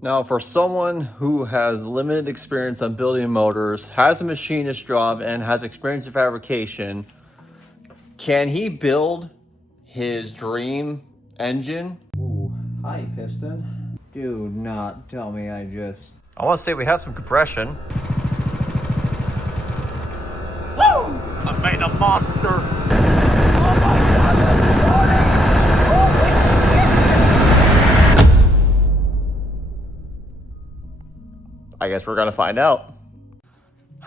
Now, for someone who has limited experience on building motors, has a machinist job, and has experience in fabrication, can he build his dream engine? Ooh, hi, Piston. Do not tell me I want to say we have some compression. Woo! I made a monster! Oh my god, that's I guess we're gonna find out.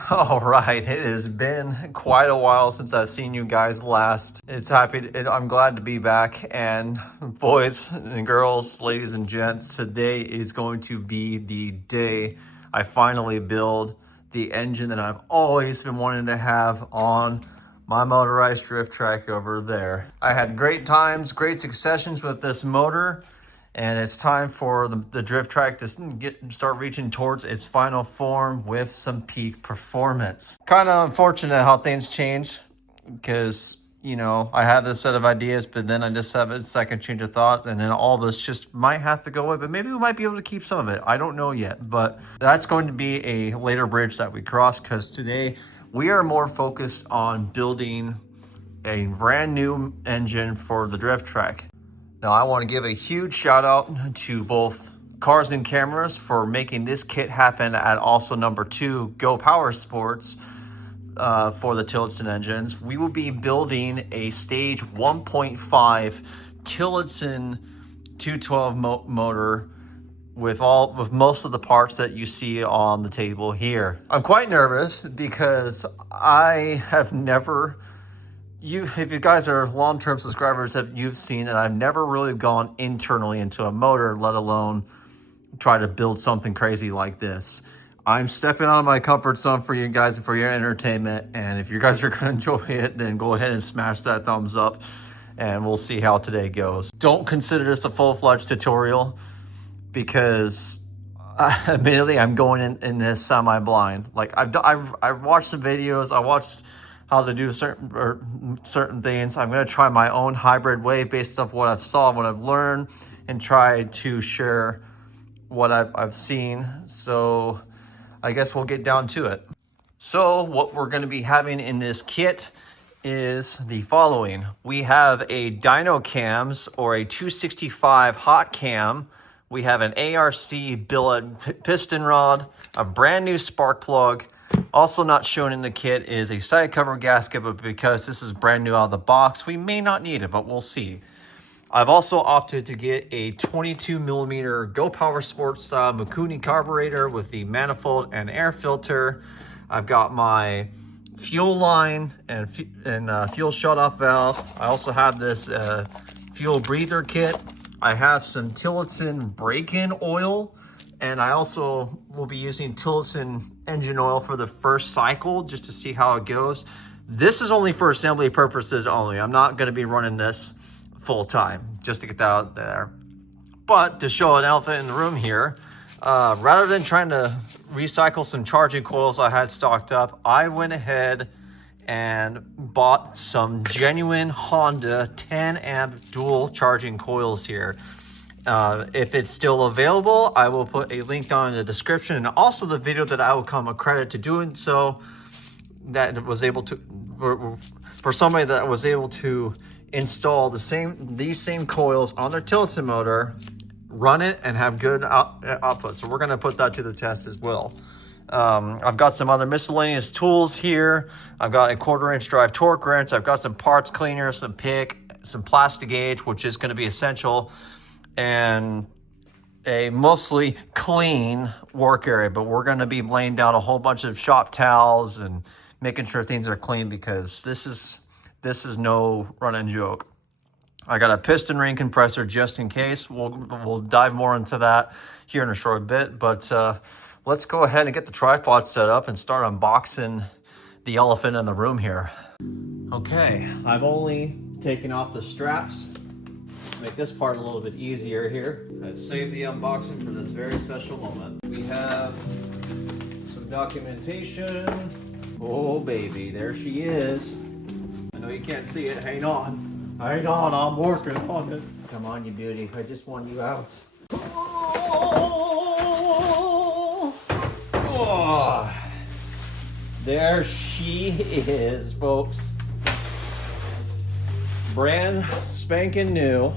All right, it has been quite a while since I've seen you guys last. I'm glad to be back, and boys and girls, ladies and gents, today is going to be the day I finally build the engine that I've always been wanting to have on my motorized drift trike over there. I had great times, great successions with this motor, and it's time for the drift trike to start reaching towards its final form with some peak performance. Kind of unfortunate how things change, because, you know, I had this set of ideas, but then I just have a second change of thought, and then all this just might have to go away, but maybe we might be able to keep some of it. I don't know yet, but that's going to be a later bridge that we cross, because today we are more focused on building a brand new engine for the drift trike. Now, I want to give a huge shout out to both Cars and Cameras for making this kit happen, at also number 2, Go Power Sports, for the Tillotson engines. We will be building a stage 1.5 Tillotson 212 motor with most of the parts that you see on the table here. I'm quite nervous because I have never... if you guys are long-term subscribers, you've seen that I've never really gone internally into a motor, let alone try to build something crazy like this. I'm stepping out of my comfort zone for you guys and for your entertainment. And if you guys are going to enjoy it, then go ahead and smash that thumbs up, and we'll see how today goes. Don't consider this a full-fledged tutorial, because admittedly I'm going in this semi-blind. Like I've watched some videos. I watched how to do certain things. I'm going to try my own hybrid way based off what I've saw, what I've learned, and try to share what I've seen. So I guess we'll get down to it. So what we're going to be having in this kit is the following. We have a dyno cams, or a 265 hot cam. We have an ARC billet piston rod, a brand new spark plug. Also not shown in the kit is a side cover gasket, but because this is brand new out of the box, we may not need it, but we'll see. I've also opted to get a 22mm Go Power Sports style Mikuni carburetor with the manifold and air filter. I've got my fuel line and fuel shut-off valve. I also have this fuel breather kit. I have some Tillotson break-in oil, and I also will be using Tillotson engine oil for the first cycle just to see how it goes. This is only for assembly purposes only. I'm not going to be running this full time, just to get that out there. But to show an elephant in the room here, rather than trying to recycle some charging coils I had stocked up, I went ahead and bought some genuine Honda 10 amp dual charging coils here. If it's still available, I will put a link down in the description, and also the video that I will come a credit to doing so, that was able to, for somebody that was able to install these same coils on their Tillotson motor, run it, and have good output. So we're going to put that to the test as well. I've got some other miscellaneous tools here. I've got a 1/4-inch drive torque wrench. I've got some parts cleaner, some pick, some plastic gauge, which is going to be essential, and a mostly clean work area. But we're going to be laying down a whole bunch of shop towels and making sure things are clean, because this is no run-and joke. I got a piston ring compressor just in case. We'll dive more into that here in a short bit, but let's go ahead and get the tripod set up and start unboxing the elephant in the room here. Okay, I've only taken off the straps to make this part a little bit easier here. I've saved the unboxing for this very special moment. We have some documentation. Oh baby, there she is. I know you can't see it. Hang on. Hang on, I'm working on it. Come on, you beauty. I just want you out. Oh! there she is, folks. Brand spanking new,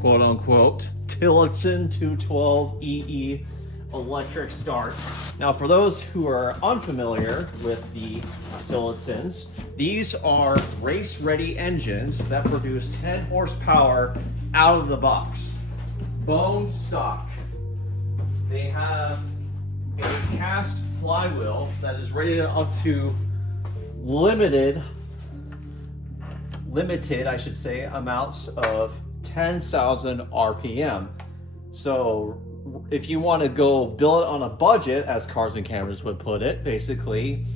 quote unquote, Tillotson 212 EE electric start. Now, for those who are unfamiliar with the Tillotsons, these are race-ready engines that produce 10 horsepower out of the box. Bone stock. They have a cast flywheel that is rated up to limited, I should say, amounts of 10,000 RPM. So if you want to go build it on a budget, as Cars and Cameras would put it, basically,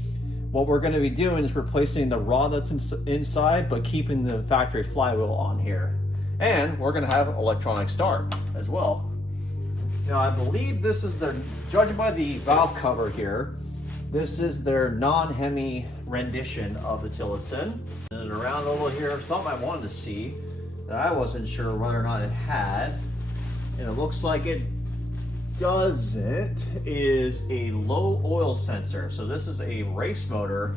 what we're going to be doing is replacing the rod that's inside, but keeping the factory flywheel on here. And we're going to have electronic start as well. Now, I believe this is their, judging by the valve cover here, this is their non-Hemi rendition of the Tillotson. And around over here, something I wanted to see that I wasn't sure whether or not it had, and it looks like it doesn't, is a low oil sensor. So this is a race motor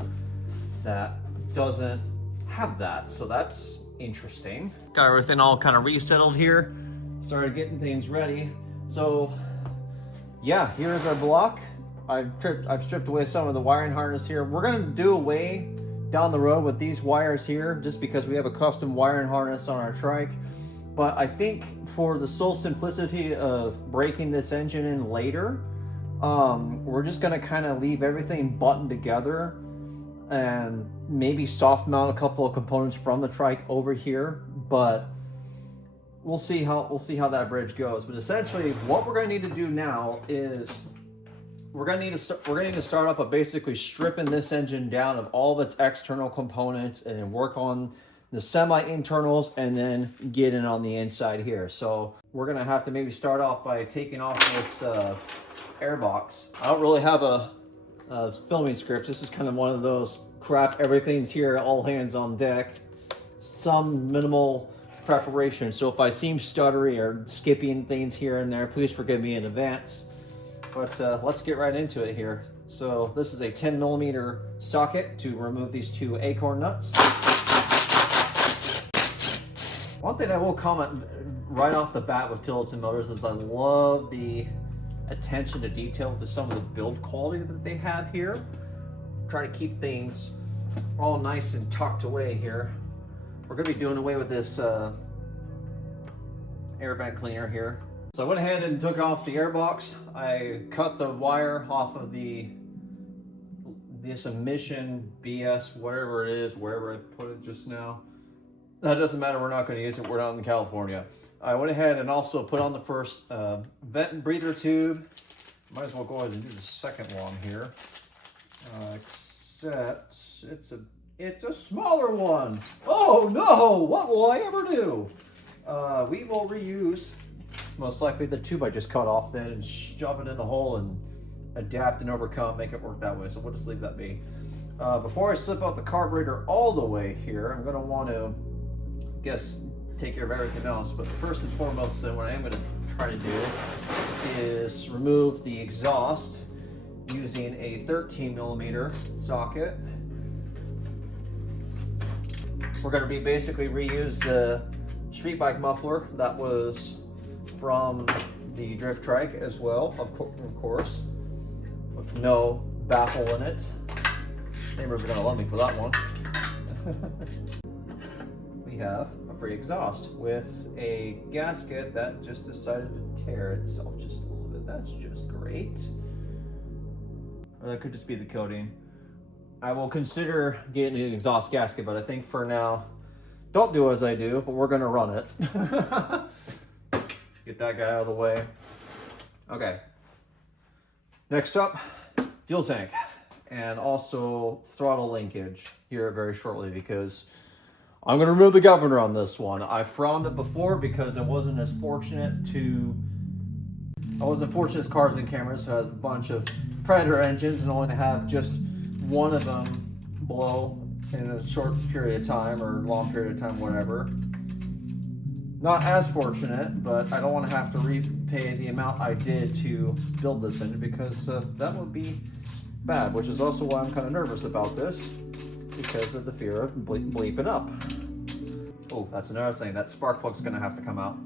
that doesn't have that. So that's interesting. Got everything all kind of resettled here. Started getting things ready. So yeah, here's our block. I've stripped away some of the wiring harness here. We're gonna do away down the road with these wires here, just because we have a custom wiring harness on our trike. But I think for the sole simplicity of breaking this engine in later, we're just gonna kind of leave everything buttoned together and maybe soft mount a couple of components from the trike over here. But we'll see how that bridge goes. But essentially, what we're gonna need to do now is we're gonna need to start off by basically stripping this engine down of all of its external components and work on the semi-internals, and then get in on the inside here. So we're gonna have to maybe start off by taking off this air box. I don't really have a filming script. This is kind of one of those crap, everything's here, all hands on deck. Some minimal preparation. So if I seem stuttery or skipping things here and there, please forgive me in advance. But let's get right into it here. So this is a 10mm socket to remove these two acorn nuts. One thing I will comment right off the bat with Tillotson motors is I love the attention to detail to some of the build quality that they have here. Try to keep things all nice and tucked away here. We're going to be doing away with this air vent cleaner here. So I went ahead and took off the air box. I cut the wire off of this emission BS, whatever it is, wherever I put it just now. That doesn't matter, we're not going to use it, we're not in California. I went ahead and also put on the first vent and breather tube. Might as well go ahead and do the second one here. Except it's a smaller one. Oh no, what will I ever do? We will reuse most likely the tube I just cut off then and shove it in the hole and adapt and overcome, make it work that way. So we'll just leave that be. Before I slip out the carburetor all the way here, I'm going to want to, take care of everything else. But first and foremost, then what I'm going to try to do is remove the exhaust using a 13mm socket. We're going to be basically reuse the street bike muffler that was from the Drift Trike as well, of course, with no baffle in it. Neighbors are going to love me for that one. We have a free exhaust with a gasket that just decided to tear itself just a little bit. That's just great. Or that could just be the coating. I will consider getting an exhaust gasket, but I think for now, don't do as I do, but we're going to run it. Get that guy out of the way. Okay. Next up, fuel tank. And also throttle linkage here very shortly, because I'm going to remove the governor on this one. I frowned it before because I wasn't fortunate as Cars and Cameras, who has a bunch of Predator engines and only to have just one of them blow in a short period of time or long period of time, whatever. Not as fortunate, but I don't want to have to repay the amount I did to build this engine, because that would be bad, which is also why I'm kind of nervous about this, because of the fear of bleeping up. Oh, that's another thing. That spark plug's gonna have to come out.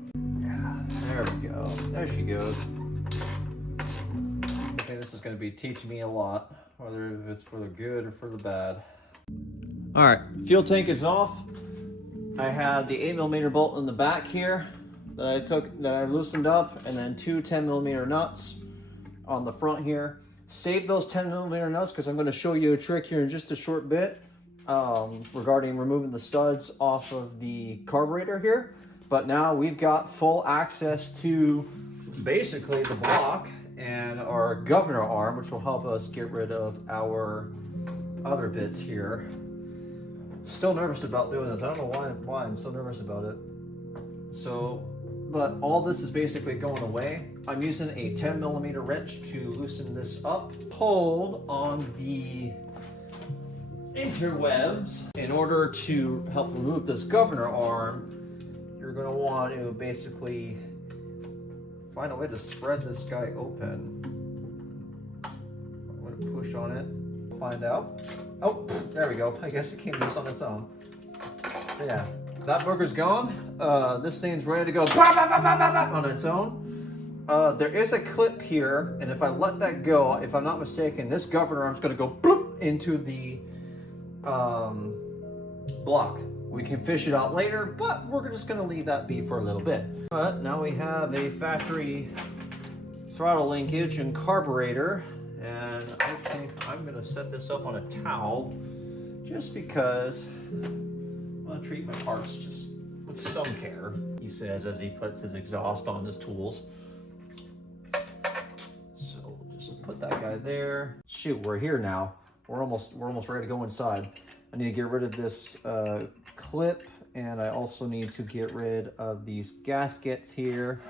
Yeah, there we go. There she goes. I think this is gonna be teaching me a lot, whether it's for the good or for the bad. All right, fuel tank is off. I had the 8mm bolt in the back here that I loosened up, and then two 10mm nuts on the front here. Save those 10mm nuts because I'm going to show you a trick here in just a short bit regarding removing the studs off of the carburetor here. But now we've got full access to basically the block and our governor arm, which will help us get rid of our other bits here. Still nervous about doing this. I don't know why I'm so nervous about it. But all this is basically going away. I'm using a 10mm wrench to loosen this up. Hold on the interwebs. In order to help remove this governor arm, you're going to want to basically find a way to spread this guy open. I'm going to push on it, find out. Oh, there we go. I guess it came loose on its own. Yeah. That booger's gone. This thing's ready to go on its own. There is a clip here, and if I let that go, if I'm not mistaken, this governor arm's going to go bloop into the block. We can fish it out later, but we're just going to leave that be for a little bit. But now we have a factory throttle linkage and carburetor, and I think I'm going to set this up on a towel just because I want to treat my parts just with some care, he says as he puts his exhaust on his tools. So we'll just put that guy there. Shoot, we're here now. We're almost ready to go inside. I need to get rid of this clip, and I also need to get rid of these gaskets here.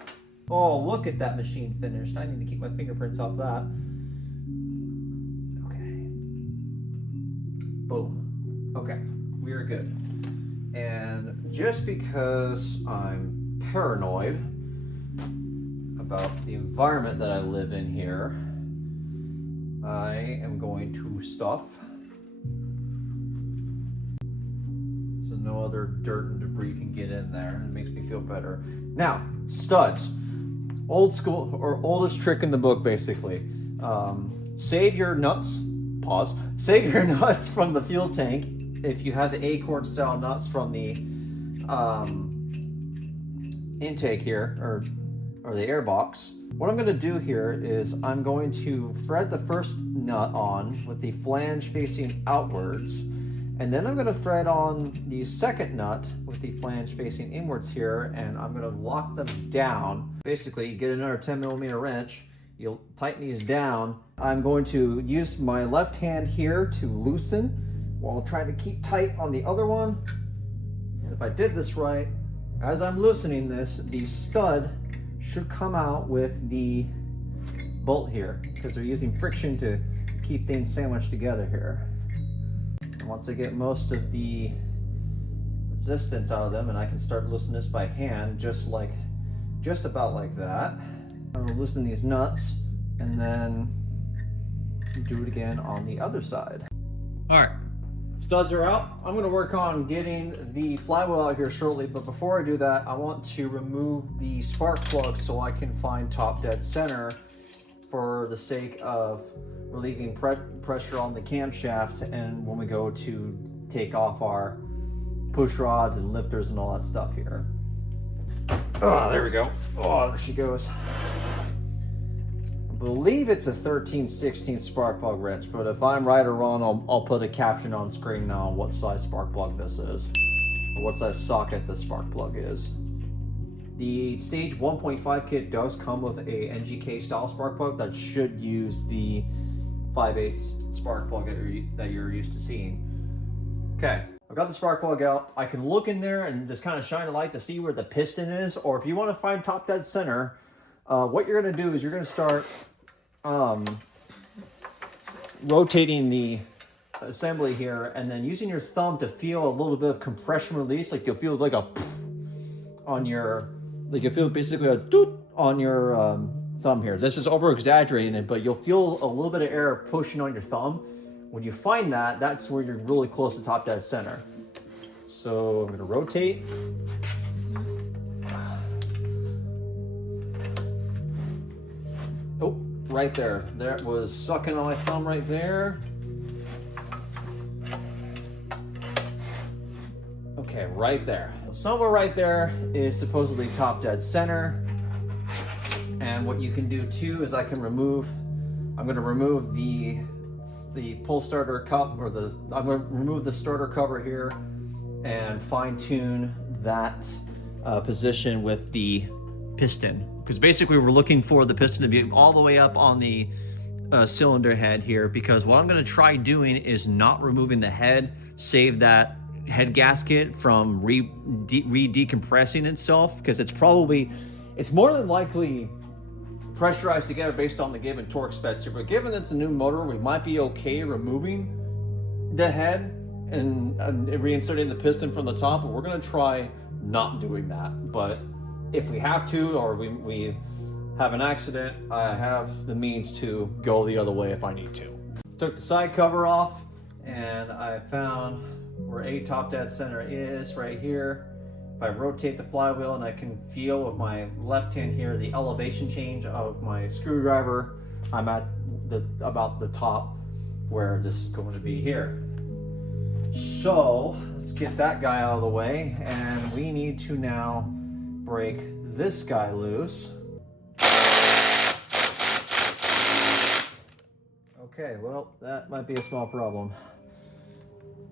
Oh, look at that machine finished. I need to keep my fingerprints off that. Okay. Boom. Okay, we're good. And just because I'm paranoid about the environment that I live in here, I am going to stuff so no other dirt and debris can get in there. It makes me feel better. Now, studs. Old school, or oldest trick in the book, basically. Save your nuts, pause, save your nuts from the fuel tank if you have the acorn style nuts from the intake here, or the air box. What I'm going to do here is I'm going to thread the first nut on with the flange facing outwards, and then I'm going to thread on the second nut with the flange facing inwards here, and I'm going to lock them down. Basically, you get another 10mm wrench, you'll tighten these down. I'm going to use my left hand here to loosen while trying to keep tight on the other one. And if I did this right, as I'm loosening this, the stud should come out with the bolt here, because they're using friction to keep things sandwiched together here. And once I get most of the resistance out of them, and I can start loosening this by hand, just about like that. I'm gonna loosen these nuts and then do it again on the other side. All right. Studs are out. I'm going to work on getting the flywheel out here shortly, but before I do that, I want to remove the spark plug so I can find top dead center for the sake of relieving pressure on the camshaft, and when we go to take off our push rods and lifters and all that stuff here. Oh, there we go. Oh, there she goes. I believe it's a 13/16 spark plug wrench, but if I'm right or wrong, I'll put a caption on screen now on what size spark plug this is, or what size socket the spark plug is. The stage 1.5 kit does come with a NGK style spark plug that should use the 5/8 spark plug that you're used to seeing. Okay, I've got the spark plug out. I can look in there and just kind of shine a light to see where the piston is, or if you want to find top dead center, what you're going to do is you're going to start rotating the assembly here, and then using your thumb to feel a little bit of compression release, like you'll feel like a on your, like you feel basically a doot on your thumb here. This is over exaggerating it, but you'll feel a little bit of air pushing on your thumb. When you find that, that's where you're really close to top dead center. So I'm gonna rotate. Oh, right there. That was sucking on my thumb right there. Okay, right there. Somewhere right there is supposedly top dead center. And what you can do too is I'm gonna remove the pull starter cup, or I'm gonna remove the starter cover here and fine tune that position with the piston. Because basically we're looking for the piston to be all the way up on the cylinder head here, because what I'm gonna try doing is not removing the head, save that head gasket from re-decompressing itself, because it's more than likely pressurized together based on the given torque specs here. But given it's a new motor, we might be okay removing the head and reinserting the piston from the top, but we're gonna try not doing that. But if we have to, or we have an accident, I have the means to go the other way if I need to. Took the side cover off, and I found where A top dead center is right here. If I rotate the flywheel, and I can feel with my left hand here the elevation change of my screwdriver, I'm at about the top where this is going to be here. So let's get that guy out of the way, and we need to now break this guy loose. Okay, well, that might be a small problem.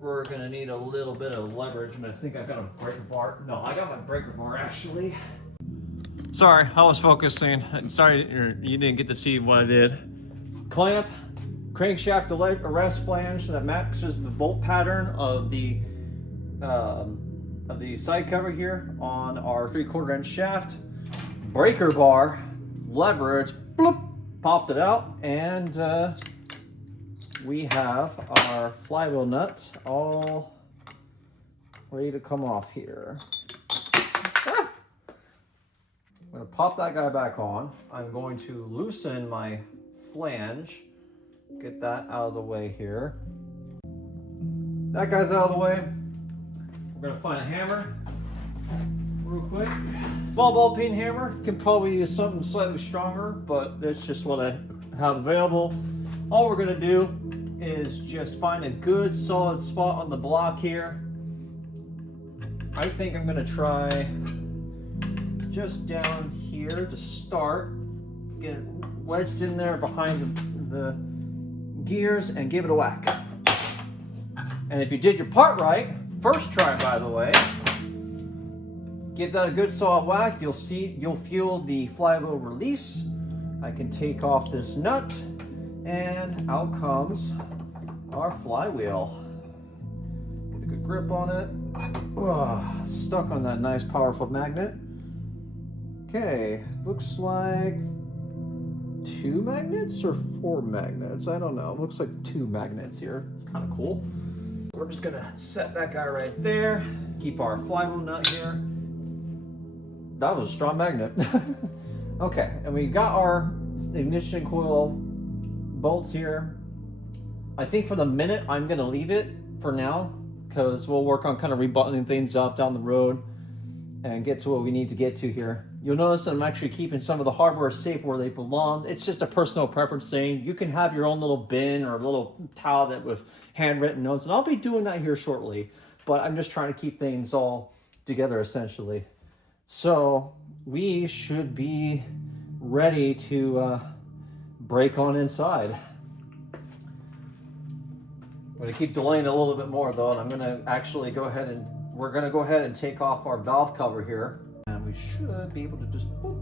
We're gonna need a little bit of leverage, and I think I got a breaker bar. No, I got my breaker bar actually. Sorry, I was focusing. Sorry you didn't get to see what I did. Clamp, crankshaft arrest flange that matches the bolt pattern of the side cover here on our 3/4 inch shaft. Breaker bar, leverage, bloop, popped it out, and we have our flywheel nuts all ready to come off here. Ah! I'm going to pop that guy back on. I'm going to loosen my flange, get that out of the way here. That guy's out of the way. We're going to find a hammer real quick. Small ball peen hammer. Can probably use something slightly stronger, but that's just what I have available. All we're gonna do is just find a good solid spot on the block here. I think I'm gonna try just down here to start. Get it wedged in there behind the gears and give it a whack. And if you did your part right, first try by the way, give that a good solid whack, you'll feel the flywheel release. I can take off this nut, and out comes our flywheel. Get a good grip on it. Ugh, stuck on that nice powerful magnet. Okay, looks like 2 magnets or 4 magnets? I don't know, looks like 2 magnets here. It's kind of cool. We're just gonna set that guy right there. Keep our flywheel nut here. That was a strong magnet. Okay, and we got our ignition coil bolts here. I think for the minute, I'm gonna leave it for now, because we'll work on kind of rebuttoning things up down the road and get to what we need to get to here. You'll notice I'm actually keeping some of the hardware safe where they belong. It's just a personal preference thing. You can have your own little bin or a little towel that with handwritten notes, and I'll be doing that here shortly, but I'm just trying to keep things all together essentially. So we should be ready to break on inside. I'm gonna keep delaying a little bit more though, and I'm gonna actually we're gonna go ahead and take off our valve cover here, and we should be able to just, boop.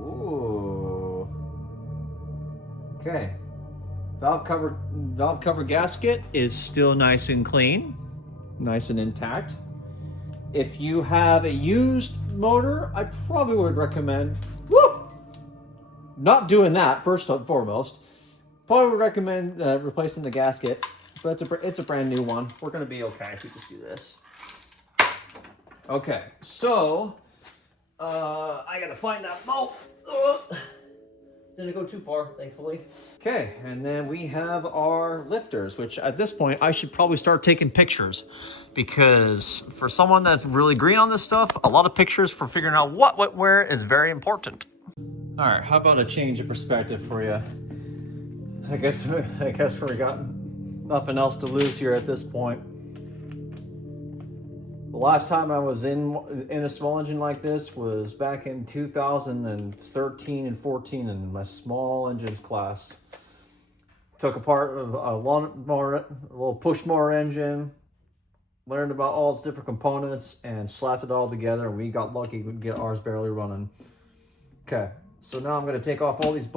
Ooh. Okay. Valve cover gasket is still nice and clean, nice and intact. If you have a used motor, I probably would recommend not doing that first and foremost. Probably would recommend replacing the gasket, but it's a brand new one. We're gonna be okay if we just do this. Okay, so I gotta find that bolt. Didn't go too far, thankfully. Okay, and then we have our lifters, which at this point, I should probably start taking pictures, because for someone that's really green on this stuff, a lot of pictures for figuring out what where is very important. All right, how about a change of perspective for you? I guess we got nothing else to lose here at this point. The last time I was in a small engine like this was back in 2013 and 14 in my small engines class. Took apart a little push mower engine, learned about all its different components, and slapped it all together. And we got lucky to get ours barely running. Okay, so now I'm going to take off all these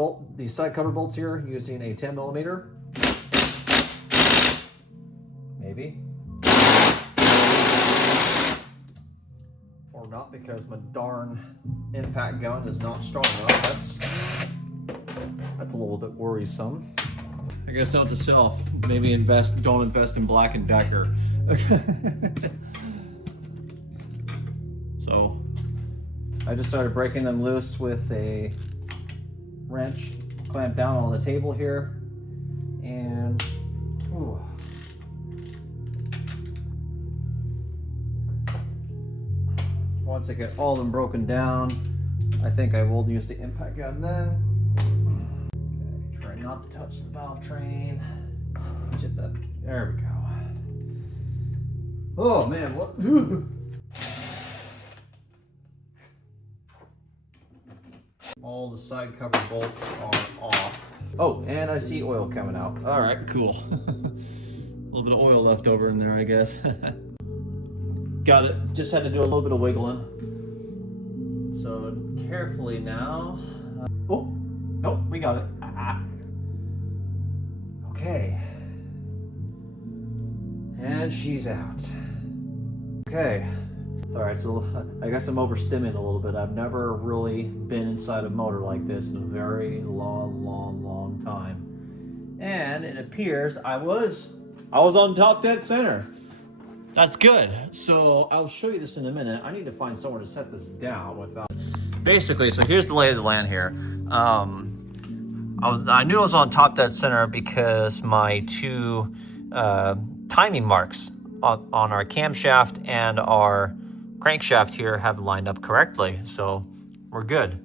side cover bolts here using a 10 millimeter. Maybe. Or not, because my darn impact gun is not strong enough. That's a little bit worrisome. I guess note to self, maybe don't invest in Black & Decker. So I just started breaking them loose with a wrench, clamped down on the table here, and once I get all of them broken down, I think I will use the impact gun then. Okay, try not to touch the valve train. Get that. There we go. Oh man, what? All the side cover bolts are off. Oh, and I see oil coming out. All right, cool. A little bit of oil left over in there, I guess. Got it. Just had to do a little bit of wiggling. So carefully now. Oh, nope, we got it. Okay. And she's out. Okay. Sorry, so I guess I'm overstimming a little bit. I've never really been inside a motor like this in a very long time. And it appears I was on top dead center. That's good. So I'll show you this in a minute. I need to find somewhere to set this down without. Basically, so here's the lay of the land here. I knew I was on top dead center because my two timing marks on our camshaft and our crankshaft here have lined up correctly. So we're good.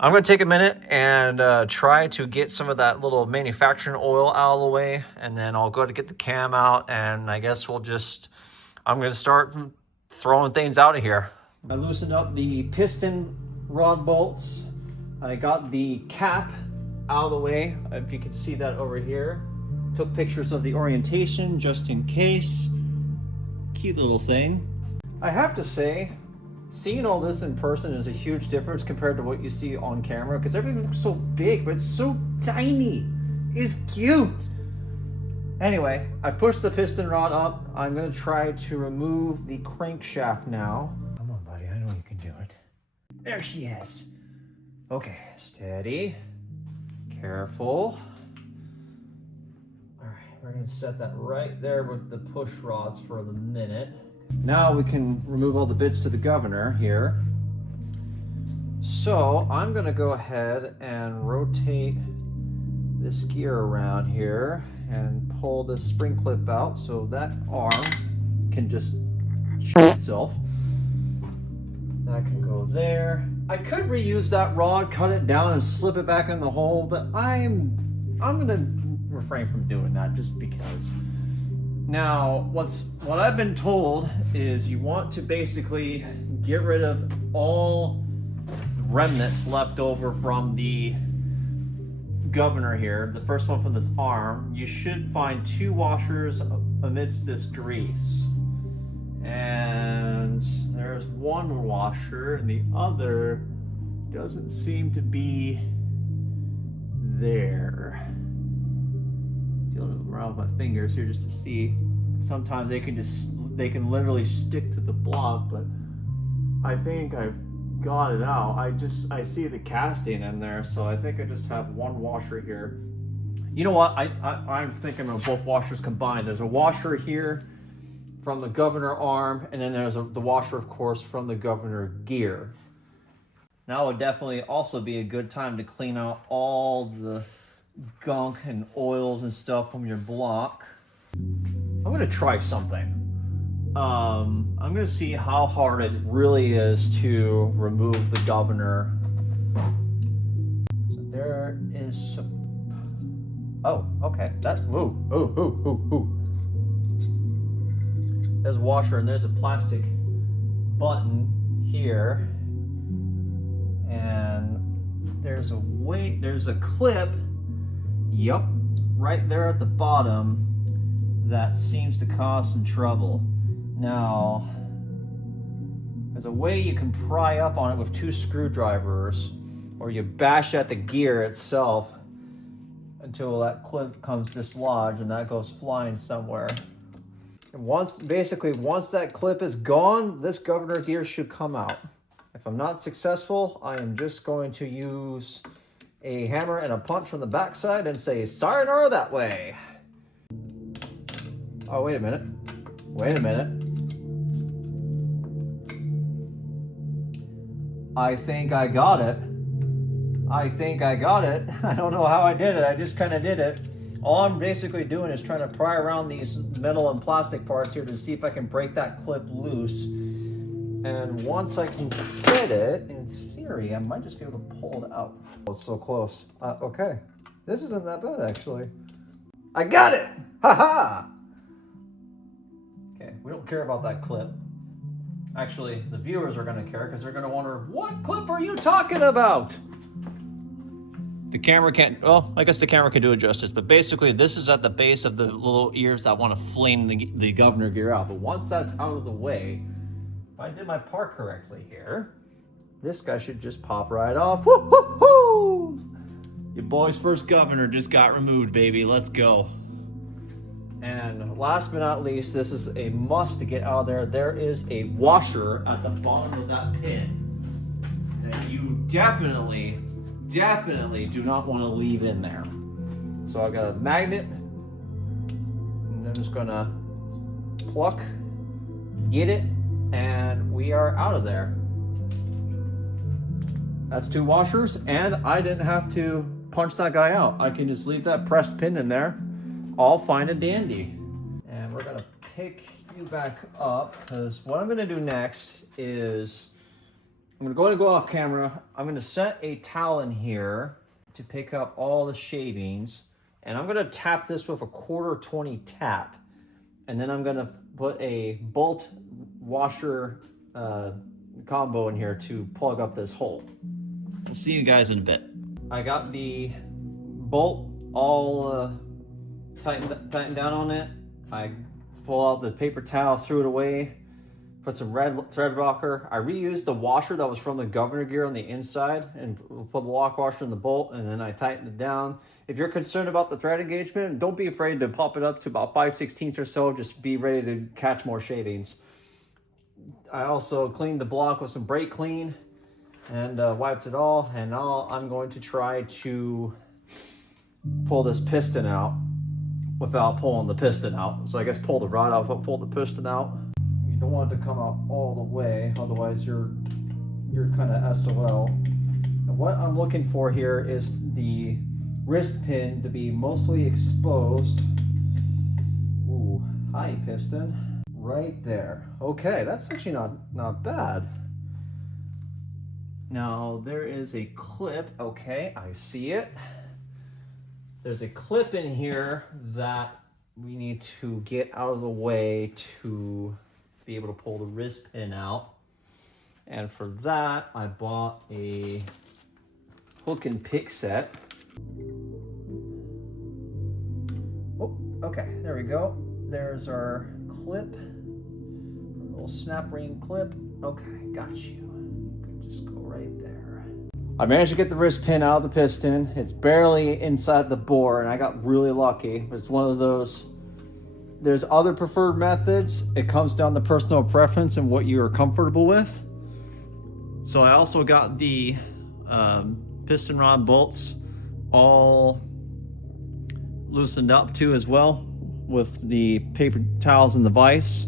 I'm going to take a minute and try to get some of that little manufacturing oil out of the way, and then I'll go to get the cam out, and I guess I'm going to start throwing things out of here. I loosened up the piston rod bolts. I got the cap out of the way, if you can see that over here. Took pictures of the orientation just in case. Cute little thing. I have to say, seeing all this in person is a huge difference compared to what you see on camera, because everything looks so big, but it's so tiny. It's cute. Anyway, I pushed the piston rod up. I'm gonna try to remove the crankshaft now. Come on, buddy, I know you can do it. There she is. Okay, steady, careful. All right, we're gonna set that right there with the push rods for the minute. Now we can remove all the bits to the governor here. So I'm gonna go ahead and rotate this gear around here and pull this spring clip out so that arm can just shoot itself. That can go there. I could reuse that rod, cut it down and slip it back in the hole, but I'm gonna refrain from doing that just because. Now, what I've been told is you want to basically get rid of all remnants left over from the governor here, the first one from this arm. You should find 2 washers amidst this grease. And there's one washer and the other doesn't seem to be there. Feeling around with my fingers here just to see. Sometimes they can literally stick to the block, but I think I've got it out. I see the casting in there, so I think I just have one washer here. You know what? I'm thinking of both washers combined. There's a washer here from the governor arm, and then there's the washer, of course, from the governor gear. Now would definitely also be a good time to clean out all the gunk and oils and stuff from your block. I'm gonna try something. I'm gonna see how hard it really is to remove the governor. So there is some... Oh, okay. That's... Ooh. There's a washer and there's a plastic button here. And there's a clip, yep, right there at the bottom that seems to cause some trouble. Now, there's a way you can pry up on it with 2 screwdrivers, or you bash at the gear itself until that clip comes dislodged and that goes flying somewhere. And once that clip is gone, this governor gear should come out. If I'm not successful, I am just going to use a hammer and a punch from the backside and say, sayonara that way. Oh, wait a minute. I think I got it. I don't know how I did it. I just kind of did it. All I'm basically doing is trying to pry around these metal and plastic parts here to see if I can break that clip loose. And once I can get it, in theory, I might just be able to pull it out. Oh, it's so close. Okay. This isn't that bad, actually. I got it! Ha-ha! Okay, we don't care about that clip. Actually, the viewers are going to care because they're going to wonder, what clip are you talking about? The camera can't, well, I guess the camera can do it justice, but basically this is at the base of the little ears that want to fling the governor gear out. But once that's out of the way, if I did my part correctly here, this guy should just pop right off. Woo, woo, woo! Your boy's first governor just got removed, baby. Let's go. And last but not least, this is a must to get out of there. There is a washer at the bottom of that pin that you definitely do not want to leave in there. So I got a magnet, and I'm just gonna pluck, get it, and we are out of there. That's 2 washers, and I didn't have to punch that guy out. I can just leave that pressed pin in there, all fine and dandy. And we're gonna pick you back up, because what I'm gonna do next is I'm going to go off camera. I'm going to set a towel in here to pick up all the shavings. And I'm going to tap this with a 1/4-20 tap. And then I'm going to put a bolt washer combo in here to plug up this hole. We'll see you guys in a bit. I got the bolt all tightened down on it. I pull out the paper towel, threw it away. Put some red thread rocker. I reused the washer that was from the governor gear on the inside and put the lock washer in the bolt, and then I tightened it down. If you're concerned about the thread engagement, don't be afraid to pop it up to about 5/16 or so. Just be ready to catch more shavings. I also cleaned the block with some brake clean and wiped it all. And now I'm going to try to pull this piston out without pulling the piston out. So I guess pull the rod out, pull the piston out. You don't want it to come out all the way, otherwise you're kind of SOL. And what I'm looking for here is the wrist pin to be mostly exposed. Ooh, hi piston. Right there. Okay, that's actually not bad. Now there is a clip. Okay, I see it. There's a clip in here that we need to get out of the way to be able to pull the wrist pin out. And for that, I bought a hook and pick set. Oh, okay, there we go. There's our clip, a little snap ring clip. Okay, got you. You can just go right there. I managed to get the wrist pin out of the piston. It's barely inside the bore, and I got really lucky. But it's one of those, there's other preferred methods. It comes down to personal preference and what you're comfortable with. So I also got the piston rod bolts all loosened up too as well with the paper towels and the vise.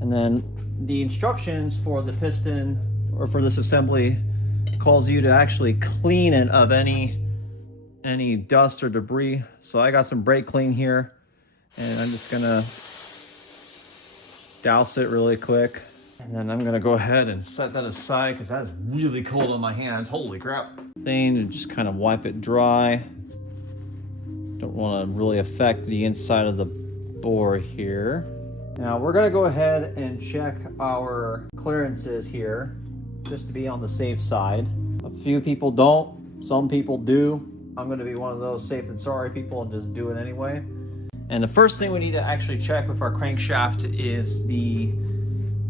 And then the instructions for the piston or for this assembly calls you to actually clean it of any dust or debris. So I got some brake clean here, and I'm just gonna douse it really quick. And then I'm gonna go ahead and set that aside because that's really cold on my hands. Holy crap. Thing to just kind of wipe it dry. Don't want to really affect the inside of the bore here. Now we're gonna go ahead and check our clearances here, just to be on the safe side. A few people don't, some people do. I'm gonna be one of those safe and sorry people and just do it anyway. And the first thing we need to actually check with our crankshaft is the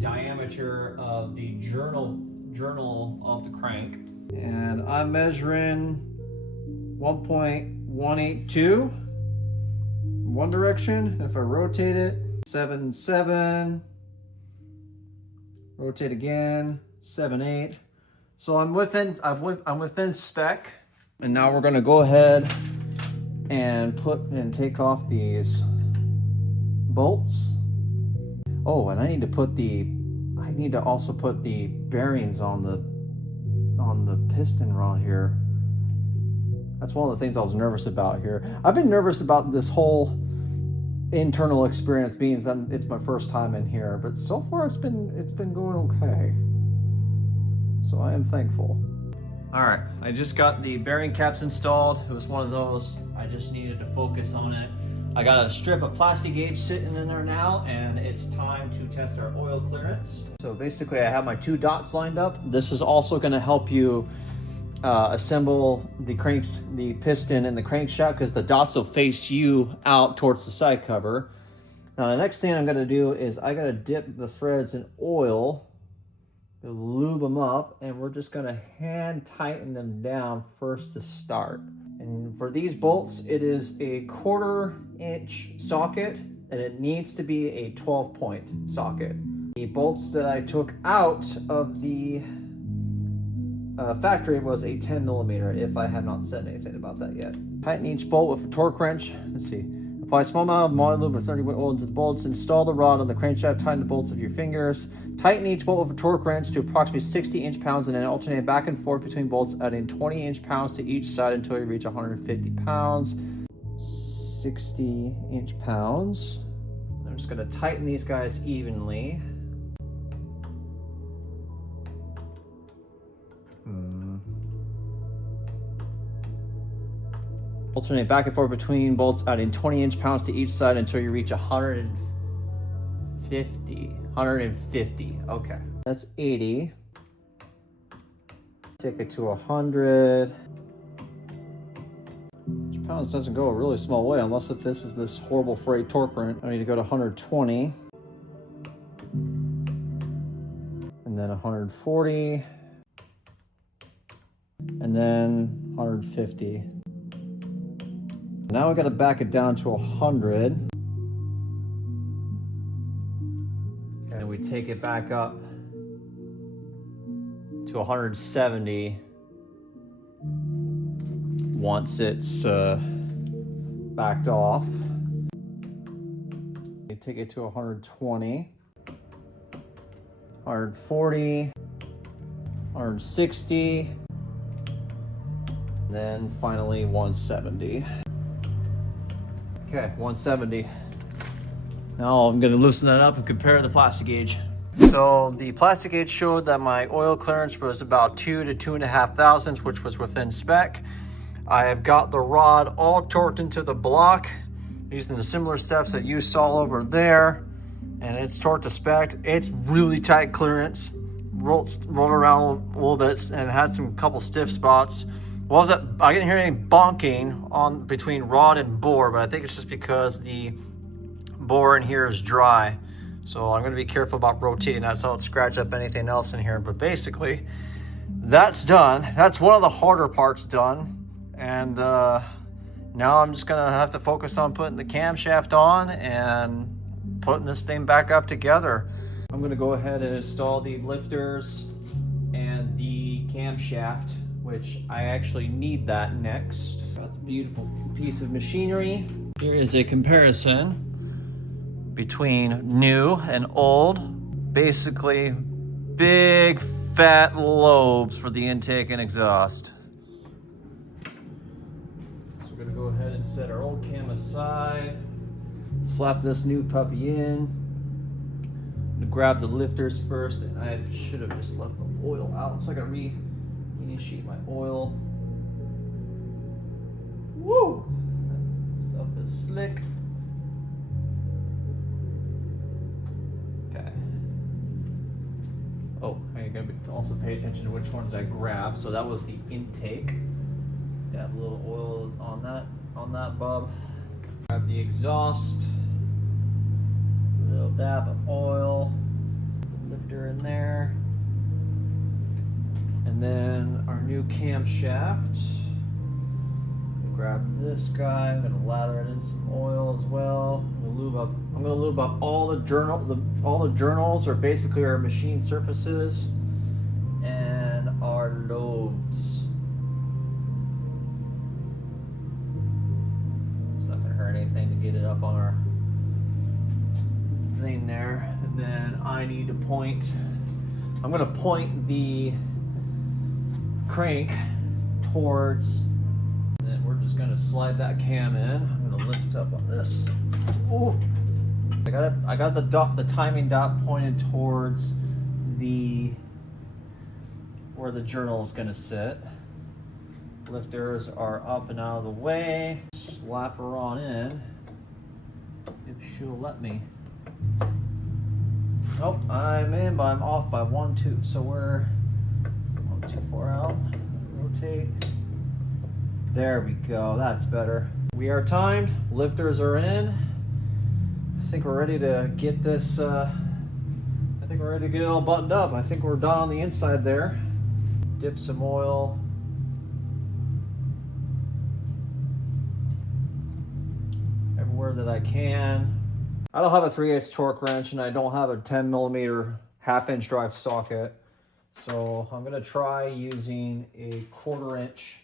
diameter of the journal of the crank. And I'm measuring 1.182 one direction. If I rotate it, 7.7, rotate again, 7.8. So I'm within spec. And now we're gonna go ahead and take off these bolts. Oh, and I need to also put the bearings on the piston rod here. That's one of the things I was nervous about here. I've been nervous about this whole internal experience being that it's my first time in here, but so far it's been going okay. So I am thankful. All right, I just got the bearing caps installed. It was one of those, I just needed to focus on it. I got a strip of plastic gauge sitting in there now, and it's time to test our oil clearance. So basically I have my 2 dots lined up. This is also gonna help you assemble the piston and the crankshaft, because the dots will face you out towards the side cover. Now the next thing I'm gonna do is I gotta dip the threads in oil, lube them up, and we're just gonna hand tighten them down first to start. And for these bolts, it is a 1/4 inch socket, and it needs to be a 12-point socket. The bolts that I took out of the factory was a 10mm, if I have not said anything about that yet. Tighten each bolt with a torque wrench. Let's see. Apply a small amount of monolube or 30-weight oil into the bolts. Install the rod on the crankshaft. Tighten the bolts with your fingers. Tighten each bolt with a torque wrench to approximately 60 inch-pounds, and then alternate back and forth between bolts, adding 20 inch-pounds to each side until you reach 150 pounds. 60 inch-pounds. I'm just gonna tighten these guys evenly. Alternate back and forth between bolts, adding 20 inch-pounds to each side until you reach 150. Okay, that's 80. Take it to 100. Inch-pounds doesn't go a really small way unless if this is this horrible freight torque wrench. I need to go to 120. And then 140. And then 150. Now we got to back it down to 100. And we take it back up to 170 once it's backed off. You take it to 120, 140, 160, then finally 170. Okay, 170. Now I'm gonna loosen that up and compare the plastic gauge. So the plastic gauge showed that my oil clearance was about 2 to 2.5 thousandths, which was within spec. I have got the rod all torqued into the block using the similar steps that you saw over there, and it's torqued to spec. It's really tight clearance. Rolled around a little bit and had some couple stiff spots. I didn't hear any bonking on between rod and bore, but I think it's just because the bore in here is dry. So I'm gonna be careful about rotating that so I don't scratch up anything else in here. But basically, that's done. That's one of the harder parts done. And now I'm just gonna have to focus on putting the camshaft on and putting this thing back up together. I'm gonna go ahead and install the lifters and the camshaft, which I actually need that next. Got the beautiful piece of machinery. Here is a comparison between new and old. Basically, big fat lobes for the intake and exhaust. So we're gonna go ahead and set our old cam aside. Slap this new puppy in. I'm gonna grab the lifters first, and I should have just left the oil out, so I gotta reinitiate my oil. Woo! That stuff is slick. Okay. Oh, I'm gonna also pay attention to which ones I grab. So that was the intake. Got a little oil on that bub. Grab the exhaust. A little dab of oil. The lifter in there. And then our new camshaft. Grab this guy. I'm gonna lather it in some oil as well. I'm gonna lube up all the journals, or basically our machine surfaces and our lobes. It's not gonna hurt anything to get it up on our thing there. And then I need to point. I'm gonna point the crank towards. And we're just gonna slide that cam in. I'm gonna lift up on this. Ooh. I got the timing dot pointed towards where the journal is gonna sit. Lifters are up and out of the way. Slap her on in, if she'll let me. Nope, I'm in, but I'm off by 1, 2. So we're 1, 2, 4 out. Rotate. There we go, that's better. We are timed, lifters are in. I think we're ready to get this, I think we're ready to get it all buttoned up. I think we're done on the inside there. Dip some oil. Everywhere that I can. I don't have a 3/8 torque wrench, and I don't have a 10mm 1/2" drive socket. So I'm gonna try using a 1/4 inch.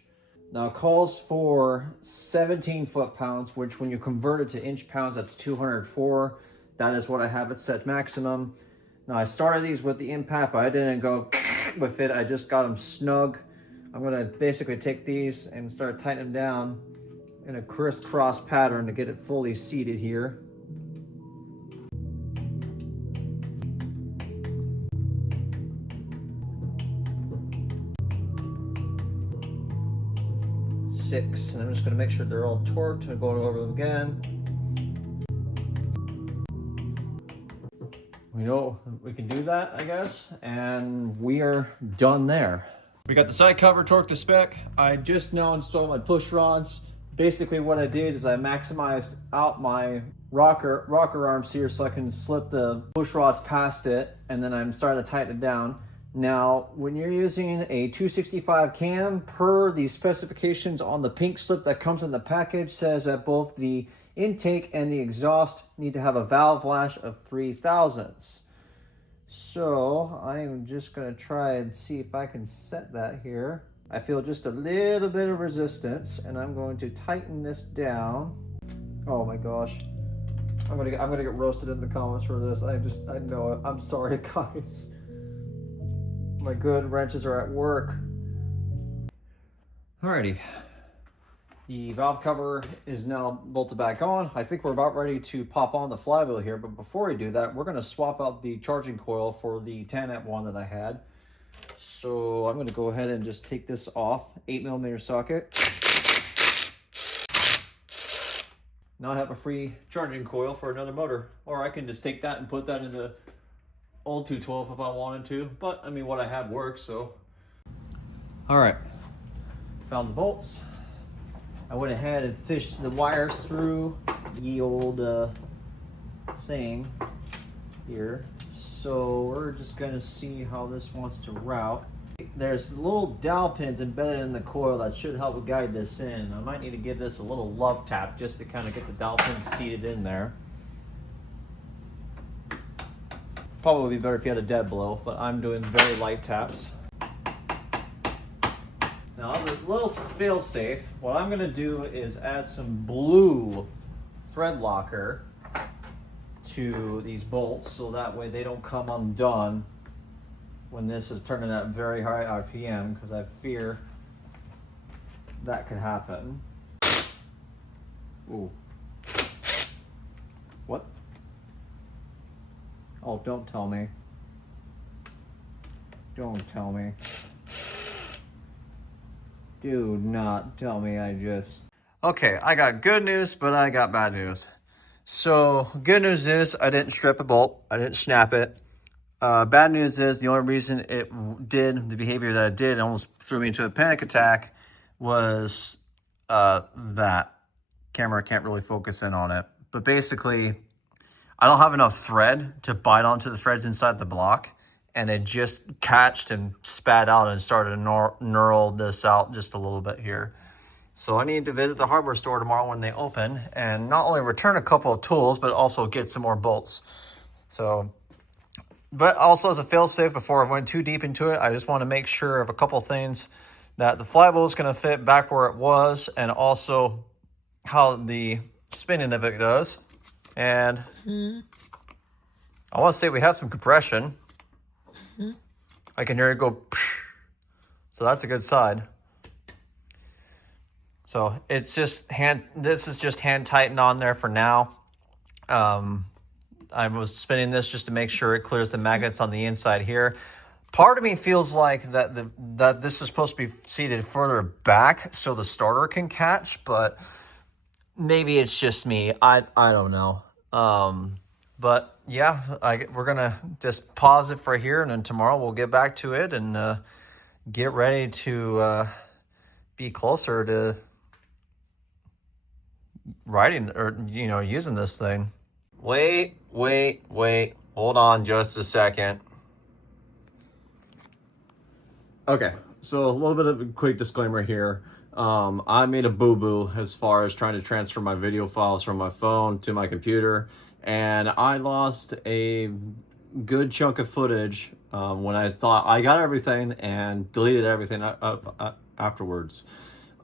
Now it calls for 17 foot-pounds, which when you convert it to inch-pounds, that's 204. That is what I have it set maximum. Now I started these with the impact, but I didn't go with it. I just got them snug. I'm gonna basically take these and start tightening them down in a crisscross pattern to get it fully seated here. And I'm just going to make sure they're all torqued and going over them again. We know we can do that, I guess, and we are done there. We got the side cover torqued to spec. I just now installed my push rods. Basically what I did is I maximized out my rocker arms here so I can slip the push rods past it, and then I'm starting to tighten it down. Now, when you're using a 265 cam, per the specifications on the pink slip that comes in the package, says that both the intake and the exhaust need to have a Valvelash of 3/1000. So I am just going to try and see if I can set that here. I feel just a little bit of resistance, and I'm going to tighten this down. Oh my gosh. I'm gonna get roasted in the comments for this. I know it. I'm sorry, guys. My good wrenches are at work. Alrighty. The valve cover is now bolted back on. I think we're about ready to pop on the flywheel here, but before we do that, we're gonna swap out the charging coil for the 10-amp one that I had. So I'm gonna go ahead and just take this off, 8mm socket. Now I have a free charging coil for another motor, or I can just take that and put that in the old 212 if I wanted to, but I mean what I have works, so. All right, found the bolts. I went ahead and fished the wires through the old thing here. So we're just gonna see how this wants to route. There's little dowel pins embedded in the coil that should help guide this in. I might need to give this a little love tap just to kind of get the dowel pins seated in there. Probably be better if you had a dead blow, but I'm doing very light taps. Now, as a little fail safe, what I'm gonna do is add some blue thread locker to these bolts so that way they don't come undone when this is turning at very high RPM because I fear that could happen. Ooh. What? Oh, don't tell me. Don't tell me. Do not tell me I just... Okay, I got good news, but I got bad news. So, good news is I didn't strip a bolt. I didn't snap it. Bad news is the only reason it did the behavior that it did, almost threw me into a panic attack, was that camera can't really focus in on it. But basically, I don't have enough thread to bite onto the threads inside the block, and it just catched and spat out and started to knurl this out just a little bit here. So I need to visit the hardware store tomorrow when they open and not only return a couple of tools, but also get some more bolts. So, but also as a fail-safe, before I went too deep into it, I just want to make sure of a couple of things, that the flywheel is going to fit back where it was, and also how the spinning of it does. And I want to say we have some compression. I can hear it go, so that's a good sign. So it's just this is just hand tightened on there for now. I was spinning this just to make sure it clears the magnets on the inside here. Part of me feels like that this is supposed to be seated further back so the starter can catch, but maybe it's just me. I don't know. But yeah, we're gonna just pause it for here, and then tomorrow we'll get back to it and get ready to be closer to riding or using this thing. Wait, hold on just a second. Okay, so a little bit of a quick disclaimer here. I made a boo-boo as far as trying to transfer my video files from my phone to my computer, and I lost a good chunk of footage when I thought I got everything and deleted everything afterwards.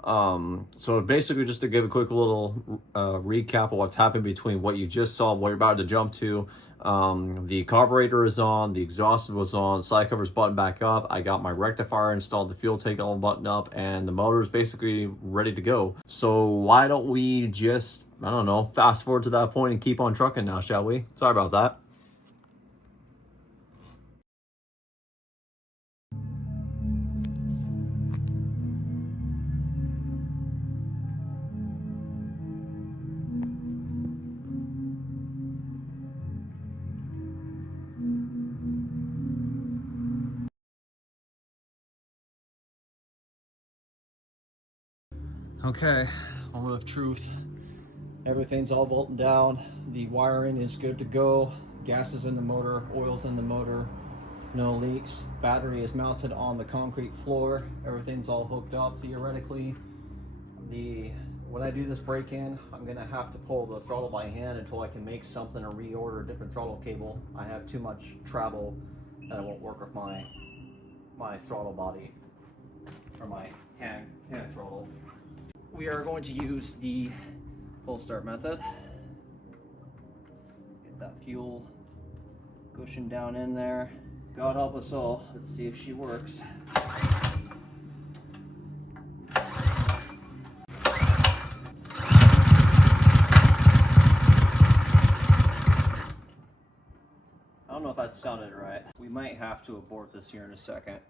So basically, just to give a quick little recap of what's happened between what you just saw, what you're about to jump to. The carburetor is on, the exhaust was on, side cover's buttoned back up, I got my rectifier installed, the fuel tank all buttoned up, and the motor is basically ready to go. So why don't we just, I don't know, fast forward to that point and keep on trucking now, shall we? Sorry about that. Okay, moment of truth. Everything's all bolted down. The wiring is good to go. Gas is in the motor, oil's in the motor, no leaks. Battery is mounted on the concrete floor. Everything's all hooked up theoretically. When I do this break-in, I'm gonna have to pull the throttle by hand until I can make something or reorder a different throttle cable. I have too much travel that won't work with my throttle body or my hand throttle. We are going to use the pull start method. Get that fuel cushion down in there. God help us all. Let's see if she works. I don't know if that sounded right. We might have to abort this here in a second.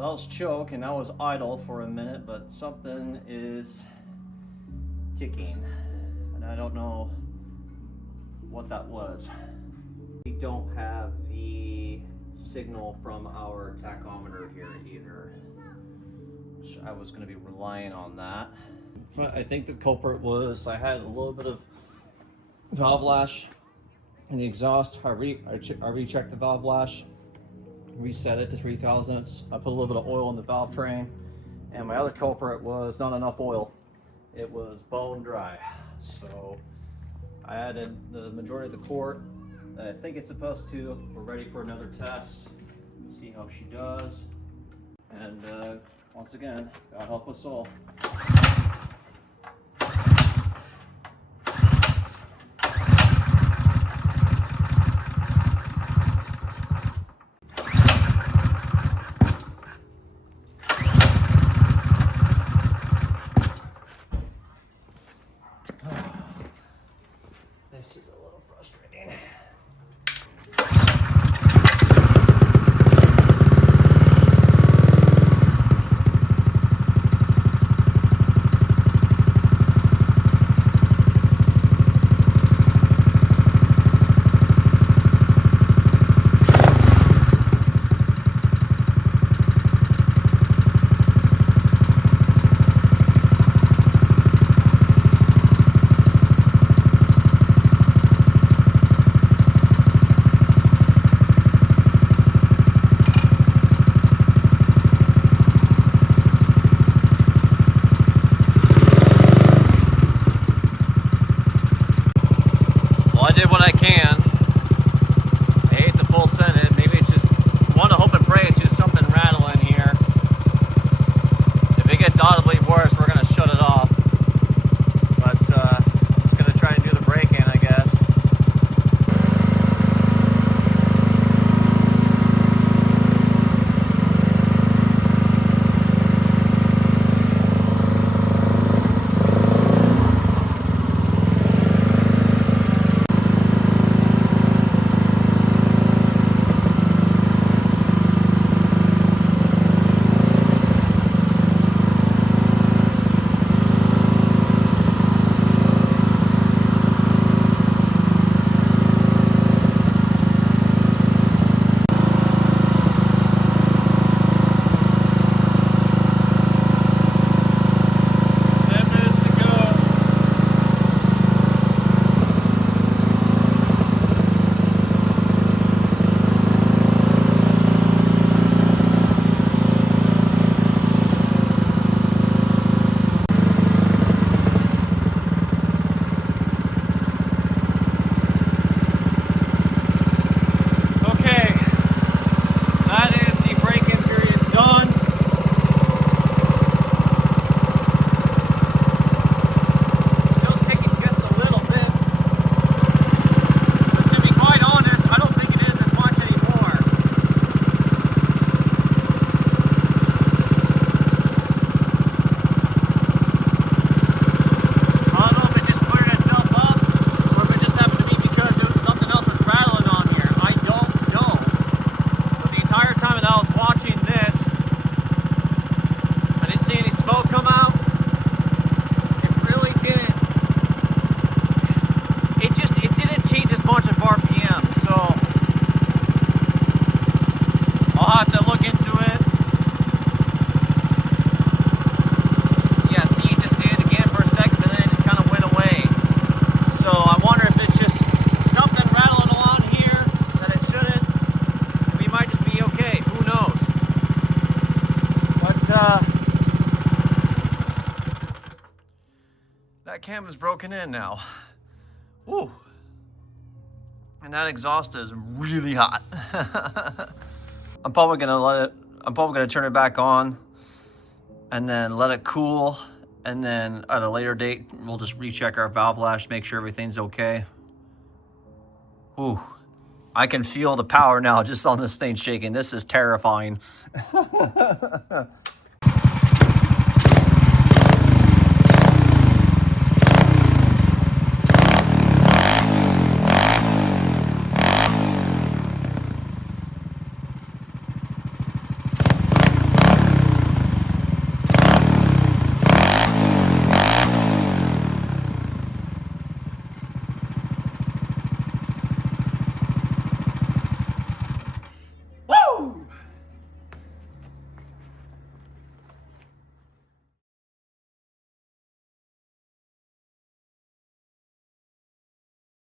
Well, that was choke and that was idle for a minute, but something is ticking and I don't know what that was. We don't have the signal from our tachometer here either, which I was going to be relying on that. I think the culprit was I had a little bit of Valvelash in the exhaust. I rechecked the Valvelash. reset it to 3 thousandths. I put a little bit of oil in the valve train, and my other culprit was not enough oil. It was bone dry. So I added the majority of the quart that I think it's supposed to. We're ready for another test. See how she does. And once again, God help us all. This is a little frustrating. Well, I did what I can. I hate the full sentence. Maybe it's just, want to hope and pray it's just something rattling here. If it gets audibly worse, we're going to shut it off. But just going to try and do the break-in, I guess. That cam is broken in now. Woo. And that exhaust is really hot. I'm probably gonna turn it back on and then let it cool, and then at a later date we'll just recheck our Valvelash, make sure everything's okay. Woo. I can feel the power now just on this thing shaking. This is terrifying.